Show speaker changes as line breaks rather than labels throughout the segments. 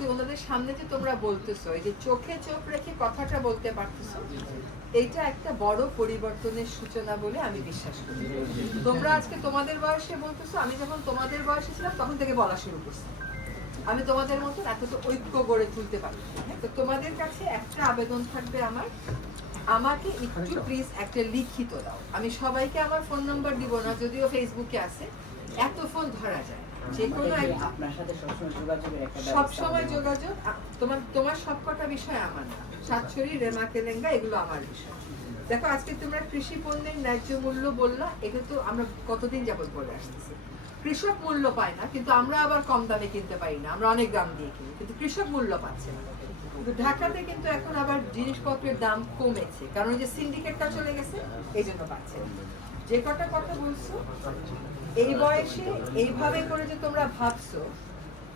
আজকে ওনাদের সামনে যে তোমরা বলতেছো, এই যে চোখে চোখ রেখে কথাটা বলতে পারতেছো, এইটা একটা বড় পরিবর্তনের সূচনা বলে আমি বিশ্বাস করি। তোমরা আজকে তোমাদের বয়সে বলতেছো, আমি যখন তোমাদের বয়সে ছিলাম তখন থেকে বলা শুরু করছি। আমি তোমাদের মতন এতটা ঐক্য গড়ে তুলতে পারি তো তোমাদের কাছে একটা আবেদন থাকবে আমার। আমাকে একটু প্লিজ একটা লিখিত দাও। আমি সবাইকে আমার ফোন নাম্বার দিব না, যদিও ফেসবুকে আছে। এত ফোন ধরা যায়। যে কোনো
আপনার সাথে সবসময় যোগাযোগের একটা।
যোগাযোগ তোমার তোমার সবকটা বিষয় আমার না। সাতছড়ি রেমা তেলেঙ্গা এগুলো আমার বিষয়। দেখো আজকে তোমরা কৃষি পণ্যের ন্যায্য মূল্য বললা এটা তো আমরা কতদিন যাবত বলে আসতেছি। কৃষক মূল্য পায় না কিন্তু আমরা আবার কম দামে কিনতে পারি না। আমরা অনেক দাম দিয়ে কিনি কিন্তু কৃষক মূল্য পাচ্ছে না। কিন্তু ঢাকাতে কিন্তু এখন আবার জিনিসপত্রের দাম কমেছে কারণ ওই যে সিন্ডিকেটটা চলে গেছে এই জন্য পাচ্ছে। যে কটা কথা বলছো, এই বয়সে এইভাবে করে যে তোমরা ভাবছ,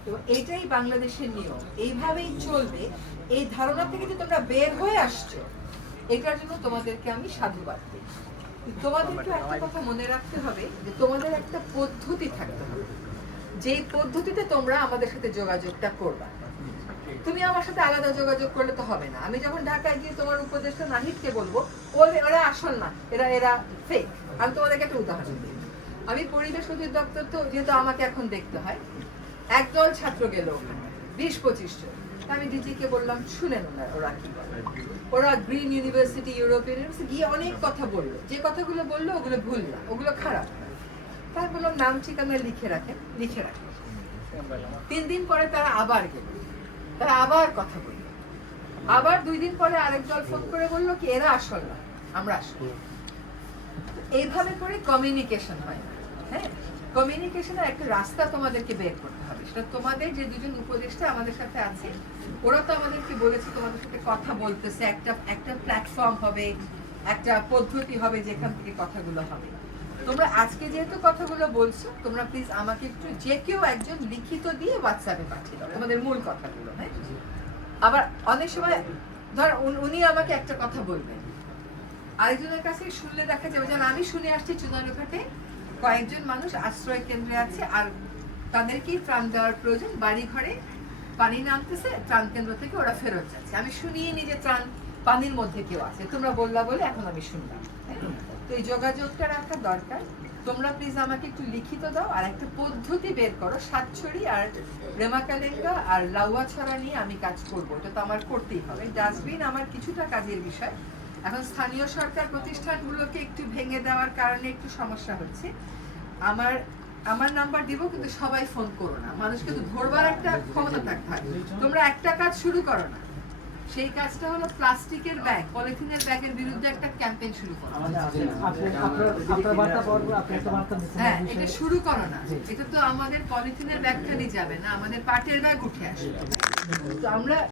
তো এটাই বাংলাদেশের নিয়ম। এইভাবেই চলবে। এই ধারণা থেকে যে তোমরা বের হয়ে আসছো, এটার জন্য তোমাদেরকে আমি সাধুবাদ দিই। তোমাদেরকে একটা কথা মনে রাখতে হবে, যে তোমাদের একটা পদ্ধতি থাকতে হবে। যেই পদ্ধতিতে তোমরা আমাদের সাথে যোগাযোগটা করবা। তুমি আমার সাথে আলাদা যোগাযোগ করলে তো হবে না। আমি যখন ঢাকায় গিয়ে তোমার উপদেষ্টা নাহিদকে বলব ওরা আসল না, এরা এরা ফেক আমি তোমাদেরকে একটা উদাহরণ দিই। আমি পরিবেশ অধিদপ্তর তো, যেহেতু আমাকে এখন দেখতে হয়, একদল ছাত্র গেল বিশ পঁচিশ জন। আমি ডিজিকে বললাম, শুনেন ওরা কি ওরা গ্রিন ইউনিভার্সিটি ইউরোপিয়ান ইউনিভার্সিটি গিয়ে অনেক কথা বলল। যে কথাগুলো বলল, ওগুলো ভুল না, ওগুলো খারাপ তাই বললাম, নাম ঠিকানা লিখে রাখেন লিখে রাখেন। তিন দিন পরে তারা আবার গেল। তারা আবার কথা বলল। আবার দুই দিন পরে আরেক দল ফোন করে বলল কি এরা আসল না আমরা আসল। এইভাবে করে কমিউনিকেশন হয়। হ্যাঁ? কমিউনিকেশনের একটা রাস্তা তোমাদেরকে বের করতে হবে। সেটা তোমাদের যে দুজন উপদেষ্টা আমাদের সাথে আছে ওরা তো আমাদেরকে বলেছে তোমাদের সাথে কথা বলতেছে একটা একটা প্ল্যাটফর্ম হবে একটা পদ্ধতি হবে যেখান থেকে কথাগুলো হবে। তোমরা আজকে যেহেতু কথাগুলো বলছো, তোমরা প্লিজ আমাকে একটু যে কেউ একজন লিখিত দিয়ে হোয়াটসঅ্যাপে পাঠিয়ে দাও। তোমাদের মূল কথাগুলো হ্যাঁ? আবার অনেক সময় ধর উনি আমাকে একটা কথা বলবেন। আরেকজনের কাছে শুনলে দেখা যাবে যেন আমি শুনে আসছি চুনারুঘাটে, কয়েকজন মানুষ আশ্রয় কেন্দ্রে আছে আর তাদেরকেই ত্রাণ দেওয়ার প্রয়োজন। বাড়ি ঘরে পানি নামতেছে, ত্রাণ কেন্দ্র থেকে ওরা ফেরত যাচ্ছে। আমি শুনিয়ে নি যে ত্রাণ পানির মধ্যে কেউ আছে। তোমরা বললা বলে এখন আমি শুনলাম হ্যাঁ? তো এই যোগাযোগটা রাখা দরকার। তোমরা প্লিজ আমাকে একটু লিখিত দাও আর একটা পদ্ধতি বের করো, সাতছড়ি আর রেমাকালেঙ্গা আর লাউয়া ছড়া নিয়ে আমি কাজ করব। এটা তো আমার করতেই হবে। ডাস্টবিন আমার কিছুটা কাজের বিষয়। এখন স্থানীয় সরকার প্রতিষ্ঠানগুলোকে একটু ভেঙে দেওয়ার কারণে একটু সমস্যা হচ্ছে। আমার আমার নাম্বার দিব, কিন্তু সবাই ফোন করো না। মানুষকে তো ধরবার একটা ক্ষমতা থাকতে হয় তোমরা একটা কাজ শুরু করো না। সেই কাজটা হলো প্লাস্টিকের ব্যাগ, পলিথিনের ব্যাগের বিরুদ্ধে একটা ক্যাম্পেইন শুরু করো। হ্যাঁ এটা শুরু করো না। এটা তো আমাদের পলিথিনের ব্যাগটা নিয়ে যাবে না, আমাদের পাটের ব্যাগ উঠে আসবে। তো আমরা